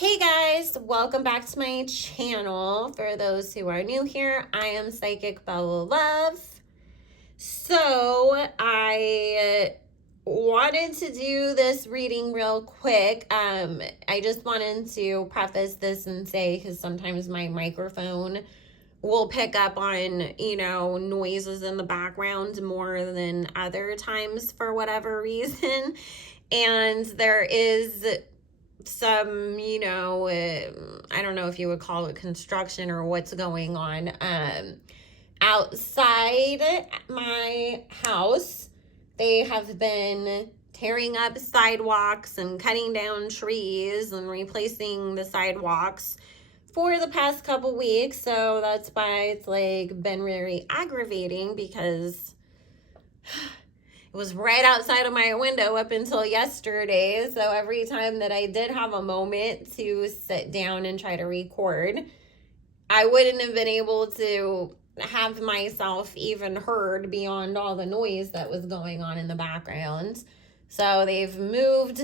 Hey guys, welcome back to my channel. For those who are new here, I am Psychic Bella Love. So I wanted to do this reading real quick. I just wanted to preface this and say, because sometimes my microphone will pick up on, noises in the background more than other times for whatever reason. And there is some, I don't know if you would call it construction or what's going on outside my house. They have been tearing up sidewalks and cutting down trees and replacing the sidewalks for the past couple weeks. So that's why it's been very aggravating, because it was right outside of my window up until yesterday. So every time that I did have a moment to sit down and try to record, I wouldn't have been able to have myself even heard beyond all the noise that was going on in the background. So they've moved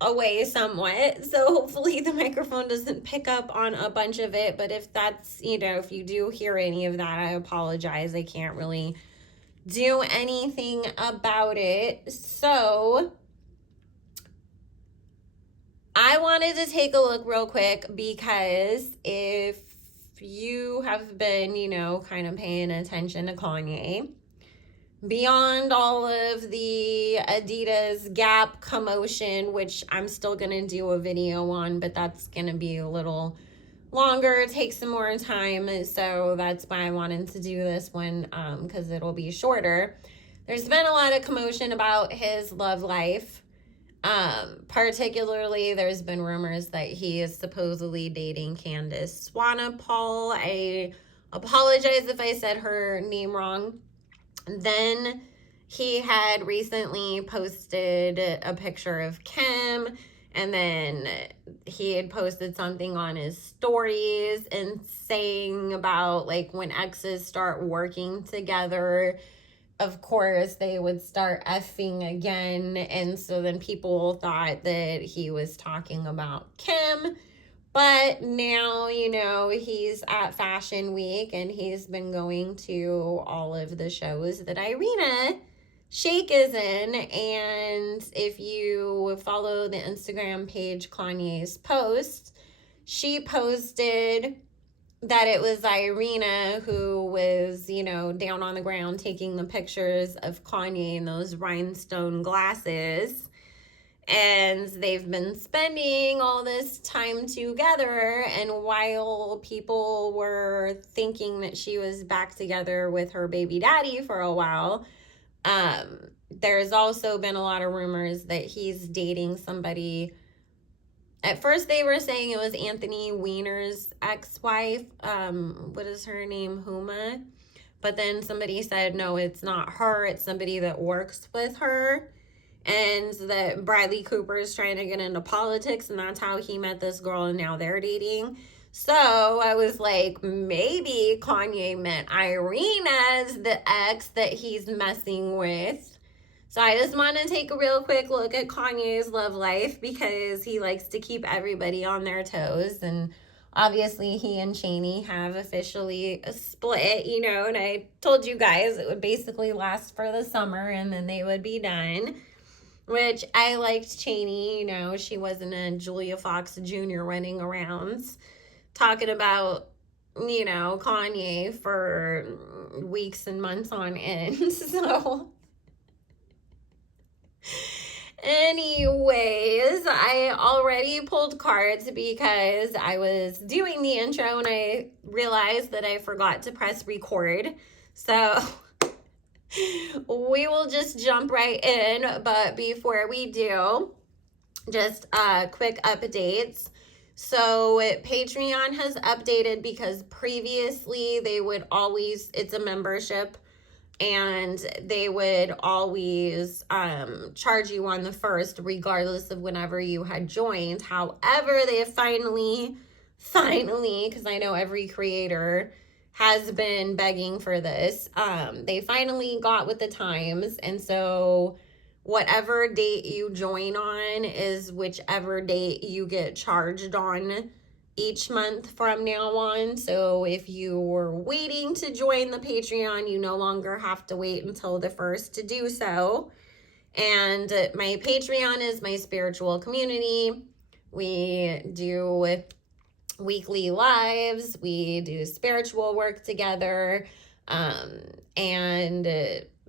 away somewhat. So hopefully the microphone doesn't pick up on a bunch of it. But if that's, if you do hear any of that, I apologize. I can't really do anything about it. So I wanted to take a look real quick, because if you have been, kind of paying attention to Kanye, beyond all of the Adidas Gap commotion, which I'm still going to do a video on, but that's going to be a little longer, take some more time, so that's why I wanted to do this one, because it'll be shorter. There's been a lot of commotion about his love life. Particularly, there's been rumors that he is supposedly dating Candace Swanapoel. I apologize if I said her name wrong. Then he had recently posted a picture of Kim, and then he had posted something on his stories and saying about when exes start working together, of course they would start effing again. And so then people thought that he was talking about Kim. But now, he's at Fashion Week and he's been going to all of the shows that Irina Shayk is in. And if you follow the Instagram page Kanye's post, she posted that it was Irina who was, down on the ground taking the pictures of Kanye in those rhinestone glasses. And they've been spending all this time together. And while people were thinking that she was back together with her baby daddy for a while, there's also been a lot of rumors that he's dating somebody. At first they were saying it was Anthony Weiner's ex-wife. What is her name? Huma. But then somebody said, no, it's not her. It's somebody that works with her. And that Bradley Cooper is trying to get into politics, and that's how he met this girl, and now they're dating. So I was like, maybe Kanye meant Irina's the ex that he's messing with. So I just want to take a real quick look at Kanye's love life, because he likes to keep everybody on their toes. And obviously he and Chaney have officially split, and I told you guys it would basically last for the summer and then they would be done. Which I liked Chaney, she wasn't a Julia Fox Jr. running around talking about, Kanye for weeks and months on end. So anyways, I already pulled cards because I was doing the intro and I realized that I forgot to press record. So we will just jump right in. But before we do, just quick updates. So Patreon has updated, because previously they would always, it's a membership, and they would always charge you on the first, regardless of whenever you had joined. However, they have finally, because I know every creator has been begging for this, they finally got with the times. And so whatever date you join on is whichever date you get charged on each month from now on. So if you were waiting to join the Patreon, you no longer have to wait until the 1st to do so. And my Patreon is my spiritual community. We do weekly lives, we do spiritual work together, and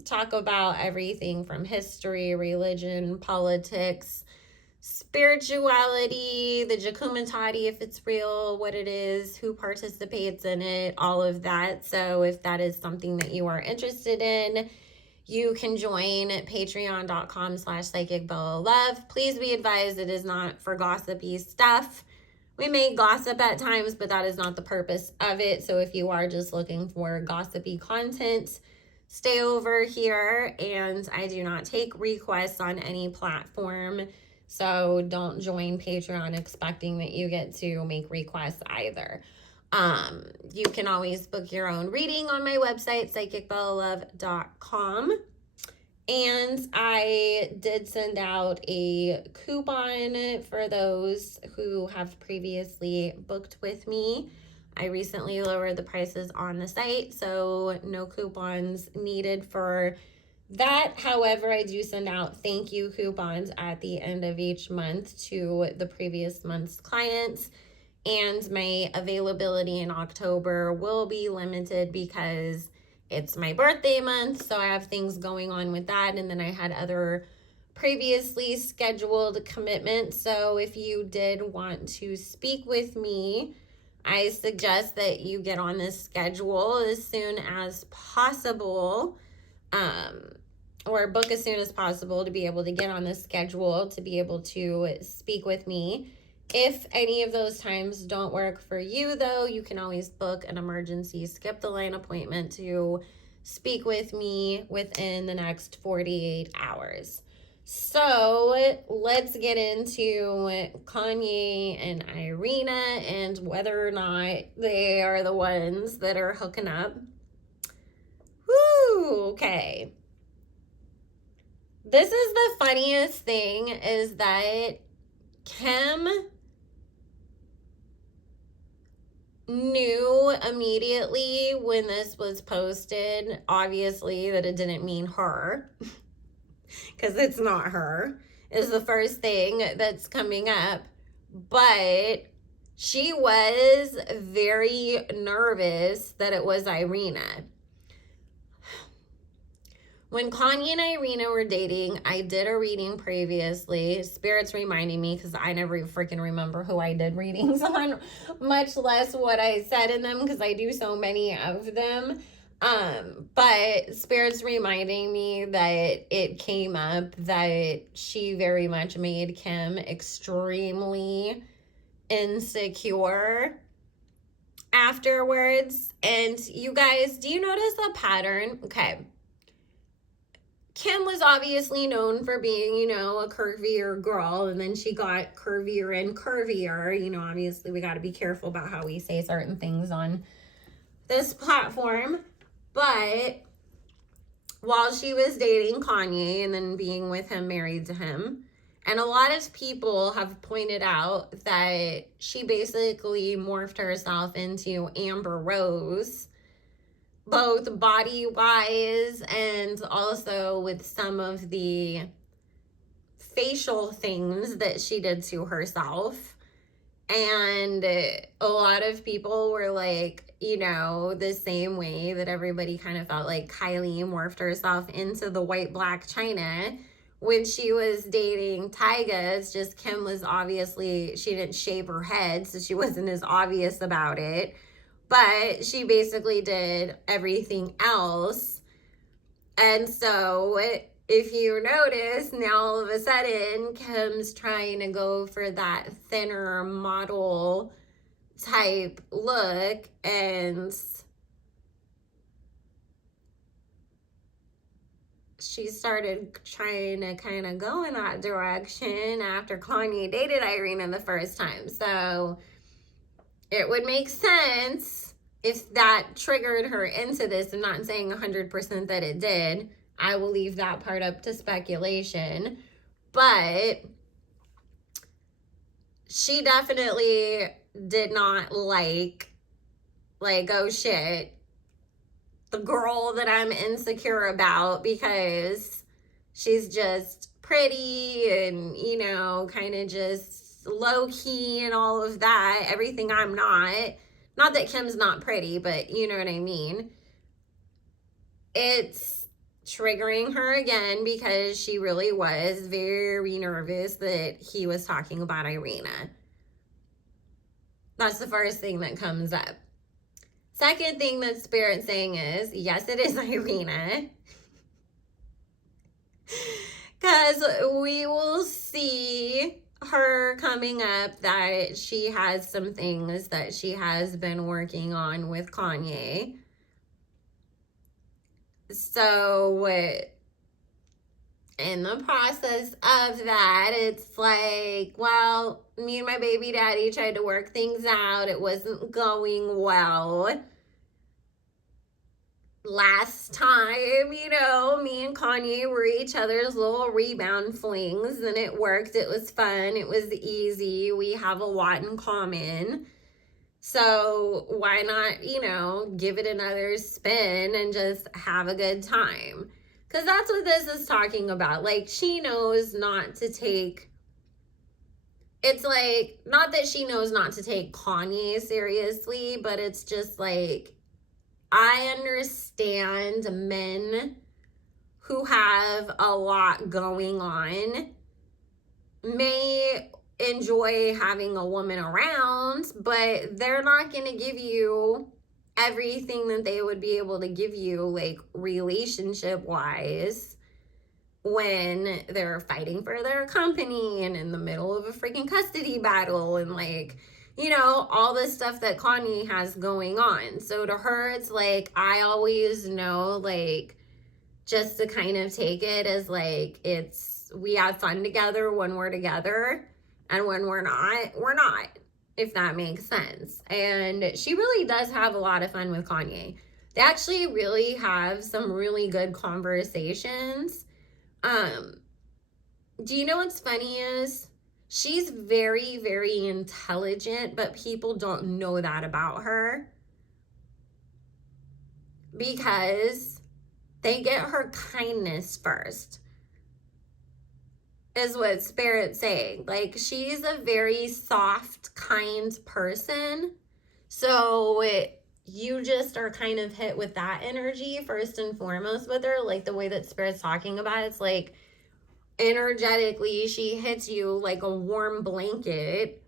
talk about everything from history, religion, politics, spirituality, the Jakumatati, if it's real, what it is, who participates in it, all of that. So if that is something that you are interested in, you can join patreon.com/psychicbellalove. Please be advised, it is not for gossipy stuff. We may gossip at times, but that is not the purpose of it. So if you are just looking for gossipy content, stay over here. And I do not take requests on any platform. So don't join Patreon expecting that you get to make requests either. You can always book your own reading on my website, psychicbellalove.com. And I did send out a coupon for those who have previously booked with me. I recently lowered the prices on the site, so no coupons needed for that. However, I do send out thank you coupons at the end of each month to the previous month's clients. And my availability in October will be limited because it's my birthday month, so I have things going on with that. And then I had other previously scheduled commitments. So if you did want to speak with me, I suggest that you get on this schedule as soon as possible, or book as soon as possible to be able to get on this schedule to be able to speak with me. If any of those times don't work for you, though, you can always book an emergency skip the line appointment to speak with me within the next 48 hours. So let's get into Kanye and Irina and whether or not they are the ones that are hooking up. Woo, okay. This is the funniest thing, is that Kim knew immediately when this was posted, obviously, that it didn't mean her, because it's not her, is the first thing that's coming up. But she was very nervous that it was Irina. When Kanye and Irina were dating, I did a reading previously. Spirit's reminding me because I never freaking remember who I did readings on, much less what I said in them because I do so many of them. But Spirit's reminding me that it came up that she very much made Kim extremely insecure afterwards. And you guys, do you notice a pattern? Okay. Kim was obviously known for being, a curvier girl, and then she got curvier and curvier. Obviously we got to be careful about how we say certain things on this platform. But while she was dating Kanye and then being with him, married to him, and a lot of people have pointed out that she basically morphed herself into Amber Rose, both body-wise and also with some of the facial things that she did to herself. And a lot of people were like, the same way that everybody kind of felt like Kylie morphed herself into the white black China when she was dating Tyga. It's just Kim was obviously, she didn't shave her head, so she wasn't as obvious about it. But she basically did everything else. And so if you notice, now all of a sudden, Kim's trying to go for that thinner model type look. And she started trying to kind of go in that direction after Kanye dated Irina the first time. So it would make sense if that triggered her into this. I'm not saying 100% that it did. I will leave that part up to speculation. But she definitely did not like, oh shit, the girl that I'm insecure about because she's just pretty and, kind of just low key and all of that. Everything I'm not. Not that Kim's not pretty, but you know what I mean. It's triggering her again because she really was very nervous that he was talking about Irina. That's the first thing that comes up. Second thing that Spirit's saying is, yes, it is Irina. Because we will see her coming up that she has some things that she has been working on with Kanye. So in the process of that, it's like, well, me and my baby daddy tried to work things out. It wasn't going well. Last time, me and Kanye were each other's little rebound flings, and it worked. It was fun. It was easy. We have a lot in common. So why not, give it another spin and just have a good time? Because that's what this is talking about. Like, she knows not to take, it's like, not that she knows not to take Kanye seriously, but it's just like, I understand men who have a lot going on may enjoy having a woman around, but they're not going to give you everything that they would be able to give you, like, relationship wise, when they're fighting for their company and in the middle of a freaking custody battle and, like, all the stuff that Kanye has going on. So to her, it's like, I always know, like, just to kind of take it as like, we have fun together when we're together, and when we're not, if that makes sense. And she really does have a lot of fun with Kanye. They actually really have some really good conversations. Do you know what's funny is, she's very, very intelligent, but people don't know that about her because they get her kindness first, is what Spirit's saying. Like, she's a very soft, kind person. So you just are kind of hit with that energy first and foremost with her. Like, the way that Spirit's talking about it, it's like, energetically, she hits you like a warm blanket.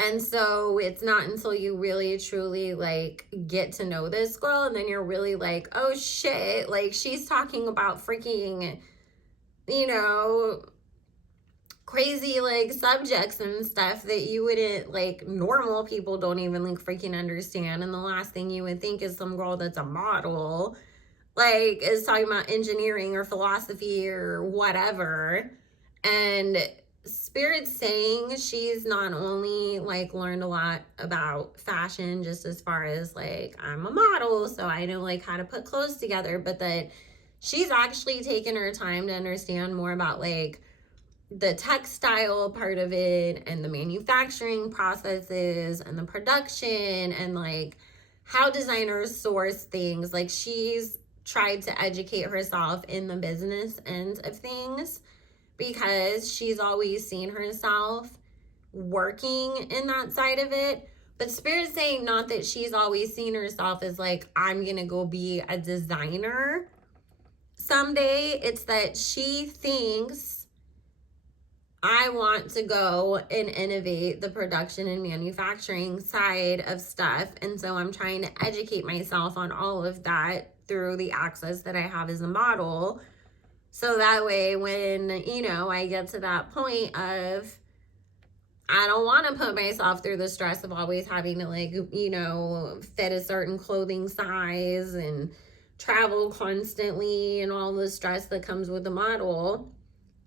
And so it's not until you really truly like get to know this girl, and then you're really like, oh shit, like, she's talking about freaking, crazy like subjects and stuff that you wouldn't, like, normal people don't even like freaking understand. And the last thing you would think is some girl that's a model, like, is talking about engineering or philosophy or whatever. And Spirit's saying she's not only like learned a lot about fashion, just as far as like, I'm a model, so I know like how to put clothes together, but that she's actually taken her time to understand more about like the textile part of it and the manufacturing processes and the production and like how designers source things. Like, she's tried to educate herself in the business end of things because she's always seen herself working in that side of it. But Spirit's saying not that she's always seen herself as like, I'm gonna go be a designer someday. It's that she thinks, I want to go and innovate the production and manufacturing side of stuff. And so I'm trying to educate myself on all of that through the access that I have as a model. So that way, when, I get to that point of, I don't want to put myself through the stress of always having to like, fit a certain clothing size and travel constantly and all the stress that comes with the model,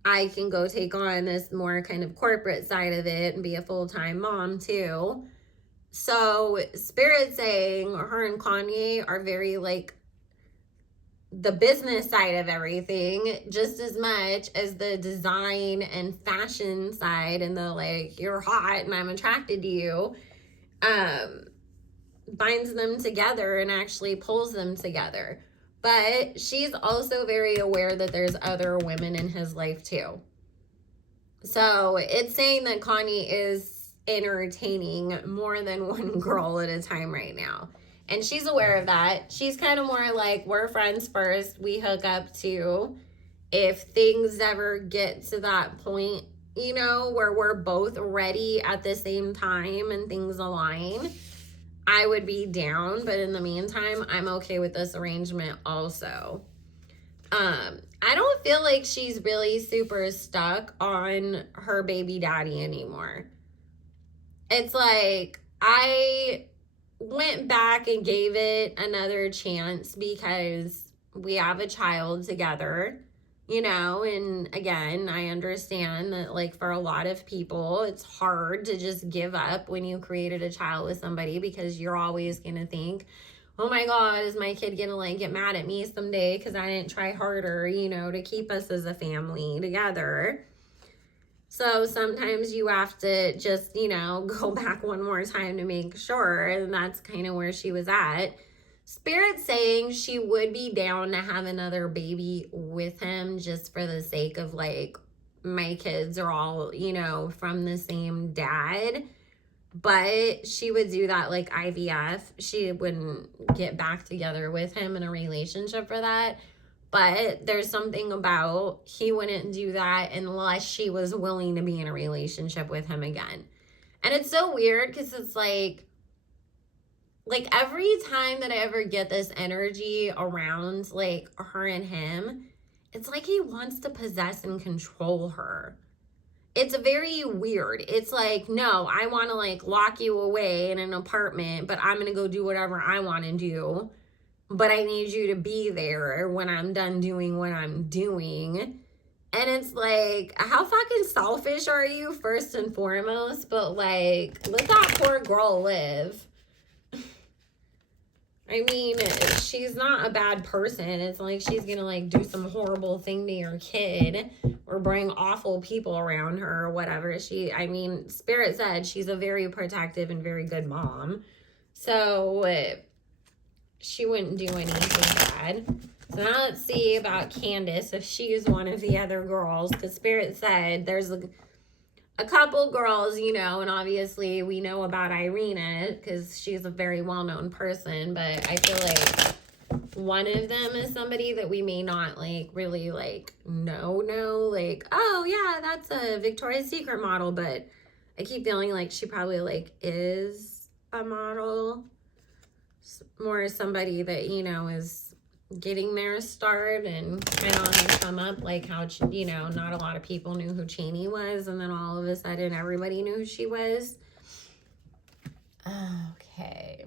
I can go take on this more kind of corporate side of it and be a full-time mom too. So Spirit saying her and Kanye are very like the business side of everything just as much as the design and fashion side and the like, you're hot and I'm attracted to you, binds them together and actually pulls them together. But she's also very aware that there's other women in his life too. So it's saying that Kanye is entertaining more than one girl at a time right now. And she's aware of that. She's kind of more like, we're friends first. We hook up too. If things ever get to that point, you know, where we're both ready at the same time and things align, I would be down. But in the meantime, I'm okay with this arrangement also. I don't feel like she's really super stuck on her baby daddy anymore. It's like, I went back and gave it another chance because we have a child together, you know, and again, I understand that like for a lot of people, it's hard to just give up when you created a child with somebody because you're always going to think, oh my God, is my kid gonna like get mad at me someday because I didn't try harder, you know, to keep us as a family together. So sometimes you have to just, you know, go back one more time to make sure. And that's kind of where she was at. Spirit saying she would be down to have another baby with him just for the sake of like, my kids are all, you know, from the same dad. But she would do that like IVF. She wouldn't get back together with him in a relationship for that. But there's something about he wouldn't do that unless she was willing to be in a relationship with him again. And it's so weird because it's like every time that I ever get this energy around like her and him, it's like he wants to possess and control her. It's very weird. It's like, no, I want to like lock you away in an apartment, but I'm going to go do whatever I want to do. But I need you to be there when I'm done doing what I'm doing. And it's like, how fucking selfish are you, first and foremost? But like, let that poor girl live. I mean, she's not a bad person. It's like she's gonna like do some horrible thing to your kid or bring awful people around her or whatever. I mean, Spirit said she's a very protective and very good mom. So she wouldn't do anything bad. So now let's see about Candace, if she is one of the other girls. Because Spirit said there's a couple girls, you know, and obviously we know about Irina because she's a very well-known person, but I feel like one of them is somebody that we may not like really like know, like, oh yeah, that's a Victoria's Secret model, but I keep feeling like she probably like is a model, more somebody that, you know, is getting their start and kind of on the come up, like how, you know, not a lot of people knew who Cheney was, and then all of a sudden everybody knew who she was. Okay.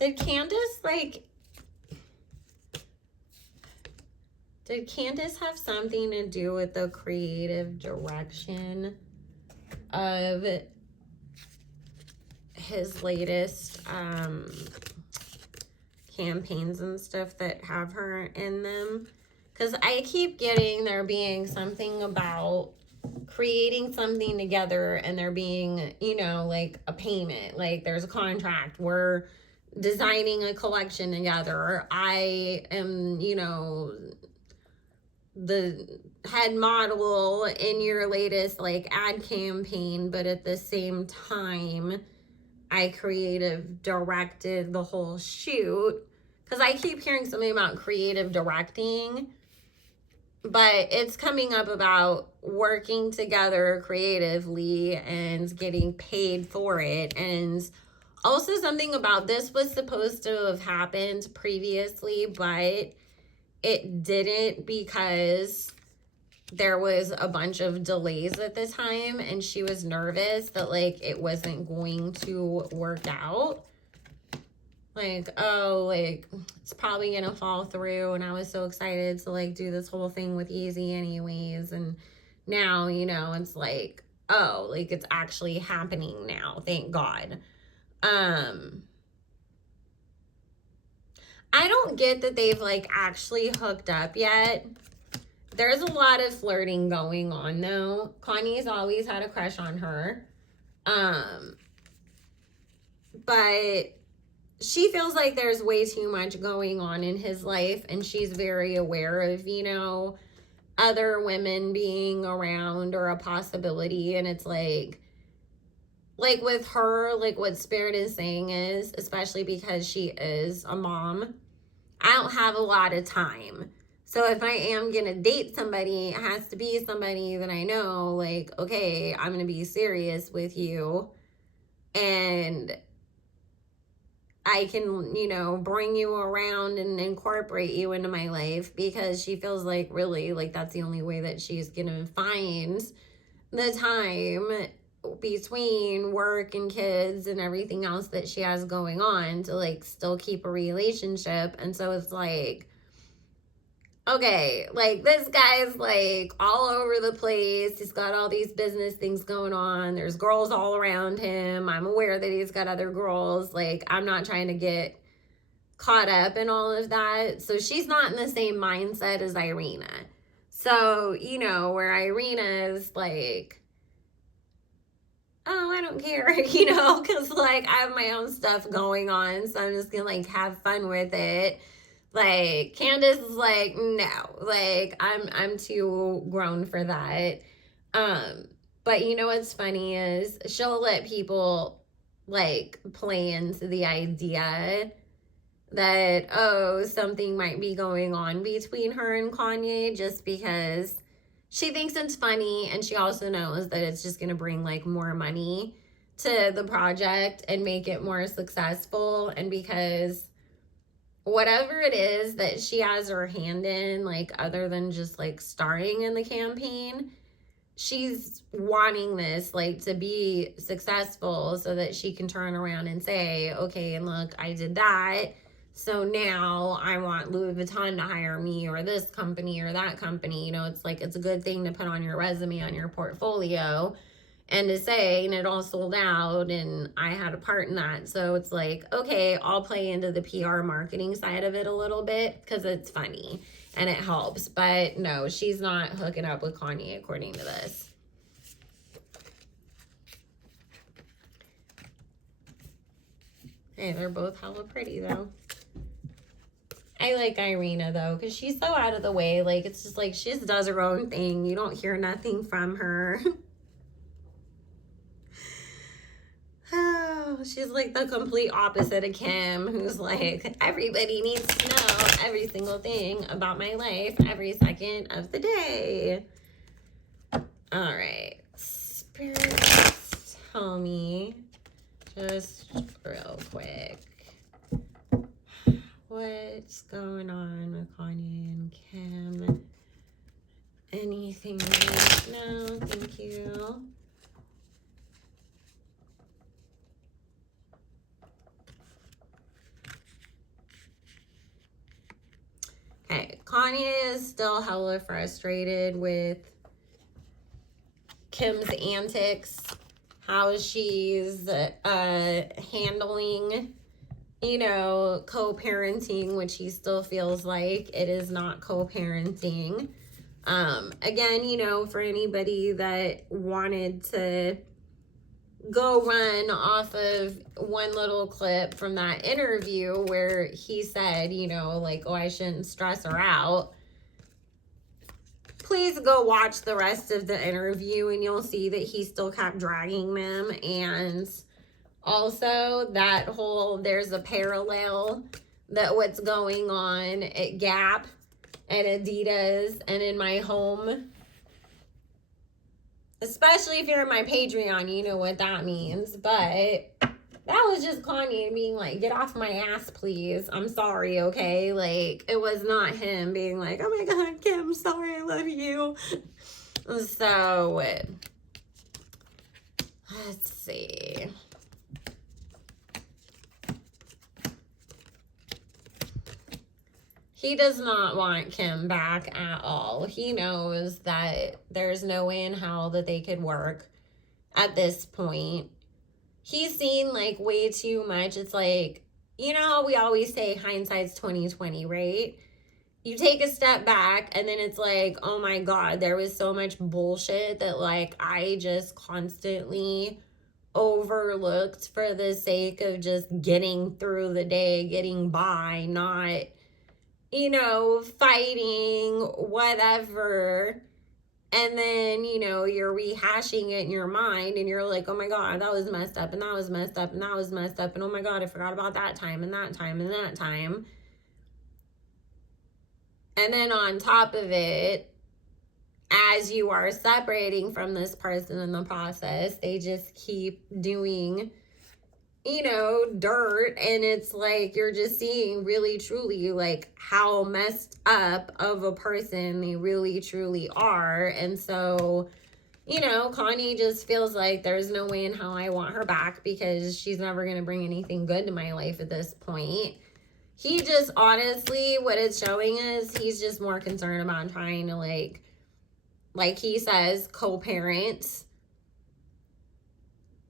Did Candace have something to do with the creative direction of his latest campaigns and stuff that have her in them? Because I keep getting there being something about creating something together and there being, you know, like a payment, like there's a contract, we're designing a collection together, I am, you know, the head model in your latest like ad campaign, but at the same time I creative directed the whole shoot. Because I keep hearing something about creative directing, but it's coming up about working together creatively and getting paid for it. And also something about this was supposed to have happened previously, but it didn't because there was a bunch of delays at the time and she was nervous that like it wasn't going to work out. like, oh, like, it's probably gonna fall through, and I was so excited to, like, do this whole thing with Yeezy anyways, and now, you know, it's like, oh, like, it's actually happening now, thank God. I don't get that they've, like, actually hooked up yet. There's a lot of flirting going on, though. Kanye's always had a crush on her. But she feels like there's way too much going on in his life, and she's very aware of, you know, other women being around or a possibility. And it's like with her, like what Spirit is saying is, especially because she is a mom, I don't have a lot of time. So if I am going to date somebody, it has to be somebody that I know, like, okay, I'm going to be serious with you, and I can, you know, bring you around and incorporate you into my life, because she feels like really, like, that's the only way that she's going to find the time between work and kids and everything else that she has going on to, like, still keep a relationship. And so it's like, okay, like, this guy's, like, all over the place. He's got all these business things going on. There's girls all around him. I'm aware that he's got other girls. Like, I'm not trying to get caught up in all of that. So she's not in the same mindset as Irina. So, you know, where Irina is like, oh, I don't care, you know, because, like, I have my own stuff going on. So I'm just going to, like, have fun with it. Like, Candace is like, no, like, I'm too grown for that. But you know what's funny is she'll let people, like, play into the idea that, oh, something might be going on between her and Kanye, just because she thinks it's funny, and she also knows that it's just going to bring, like, more money to the project and make it more successful. And because whatever it is that she has her hand in, like, other than just, like, starring in the campaign, she's wanting this, like, to be successful so that she can turn around and say, okay, and look, I did that, so now I want Louis Vuitton to hire me, or this company or that company. You know, it's like, it's a good thing to put on your resume, on your portfolio, and to say, and it all sold out, and I had a part in that. So it's like, okay, I'll play into the PR marketing side of it a little bit, because it's funny and it helps. But no, she's not hooking up with Kanye, according to this. Hey, they're both hella pretty, though. I like Irina, though, because she's so out of the way. Like, it's just like, she just does her own thing. You don't hear nothing from her. Oh, she's like the complete opposite of Kim, who's like, everybody needs to know every single thing about my life every second of the day. All right. Spirits, tell me, just real quick, what's going on with Kanye and Kim? Anything right now? Thank you. Okay, Kanye is still hella frustrated with Kim's antics, how she's handling, you know, co-parenting, which he still feels like it is not co-parenting. Again, you know, for anybody that wanted to go run off of one little clip from that interview where he said, you know, like, oh, I shouldn't stress her out, please go watch the rest of the interview, and you'll see that he still kept dragging them. And also that whole, there's a parallel that what's going on at Gap and Adidas and in my home, especially if you're in my Patreon, you know what that means. But that was just Kanye being like, get off my ass, please. I'm sorry, okay? Like, it was not him being like, oh my God, Kim, sorry, I love you. So, let's see. he does not want Kim back at all. He knows that there's no way in hell that they could work at this point. He's seen like way too much. It's like, you know, we always say hindsight's 2020, right? You take a step back and then it's like, oh my God, there was so much bullshit that like I just constantly overlooked for the sake of just getting through the day, getting by, not, you know, fighting, whatever. And then, you know, you're rehashing it in your mind and you're like, oh my God, that was messed up and that was messed up and that was messed up. And oh my God, I forgot about that time and that time and that time. And then on top of it, as you are separating from this person in the process, they just keep doing, you know, dirt. And it's like you're just seeing really truly like how messed up of a person they really truly are. And so, you know, Kanye just feels like there's no way in hell I want her back because she's never going to bring anything good to my life at this point. He just honestly, what it's showing is he's just more concerned about trying to like he says, co-parent.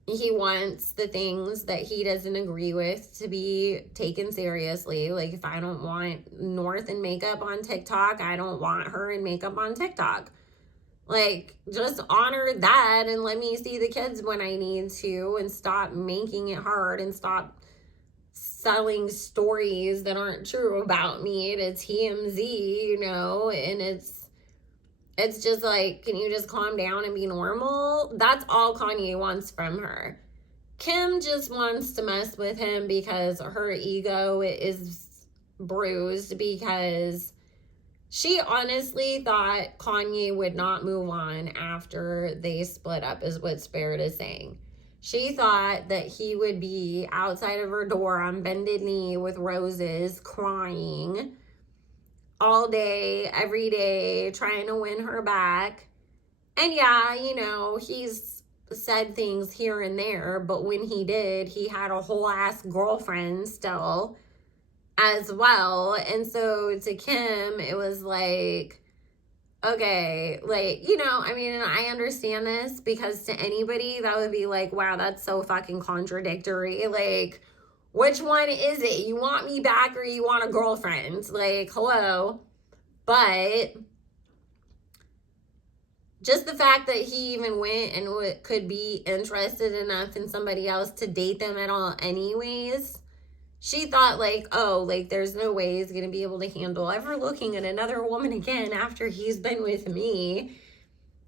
He wants the things that he doesn't agree with to be taken seriously. Like, if I don't want North in makeup on TikTok, I don't want her in makeup on TikTok. Like, just honor that and let me see the kids when I need to and stop making it hard and stop selling stories that aren't true about me to TMZ, you know, and it's just like, can you just calm down and be normal? That's all Kanye wants from her. Kim just wants to mess with him because her ego is bruised because she honestly thought Kanye would not move on after they split up, is what Spirit is saying. She thought that he would be outside of her door on bended knee with roses, crying all day, every day, trying to win her back. And yeah, you know, he's said things here and there, but when he did, he had a whole ass girlfriend still as well. And so to Kim, it was like, okay, like, you know, I mean, and I understand this because to anybody that would be like, wow, that's so fucking contradictory. Like, which one is it? You want me back or you want a girlfriend? Like, hello. But just the fact that he even went and could be interested enough in somebody else to date them at all anyways, she thought like, oh, like there's no way he's going to be able to handle ever looking at another woman again after he's been with me.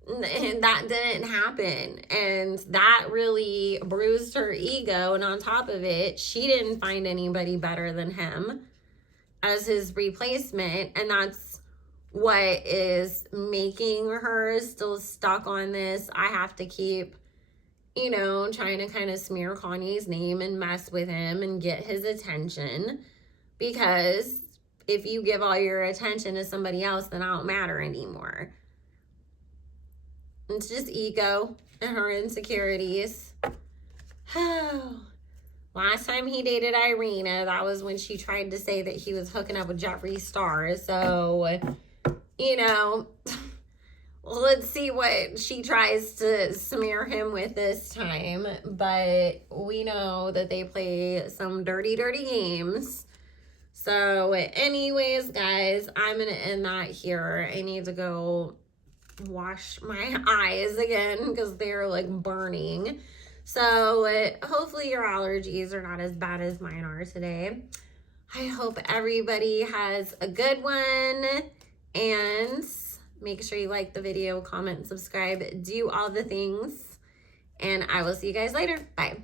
And that didn't happen. And that really bruised her ego. And on top of it, she didn't find anybody better than him as his replacement. And that's what is making her still stuck on this. I have to keep, you know, trying to kind of smear Kanye's name and mess with him and get his attention. Because if you give all your attention to somebody else, then I don't matter anymore. It's just ego and her insecurities. Last time he dated Irina, that was when she tried to say that he was hooking up with Jeffree Star. So, you know, let's see what she tries to smear him with this time. But we know that they play some dirty, dirty games. So anyways, guys, I'm going to end that here. I need to go wash my eyes again because they're like burning. So hopefully your allergies are not as bad as mine are today. I hope everybody has a good one, and make sure you like the video, comment, subscribe, do all the things, and I will see you guys later. Bye.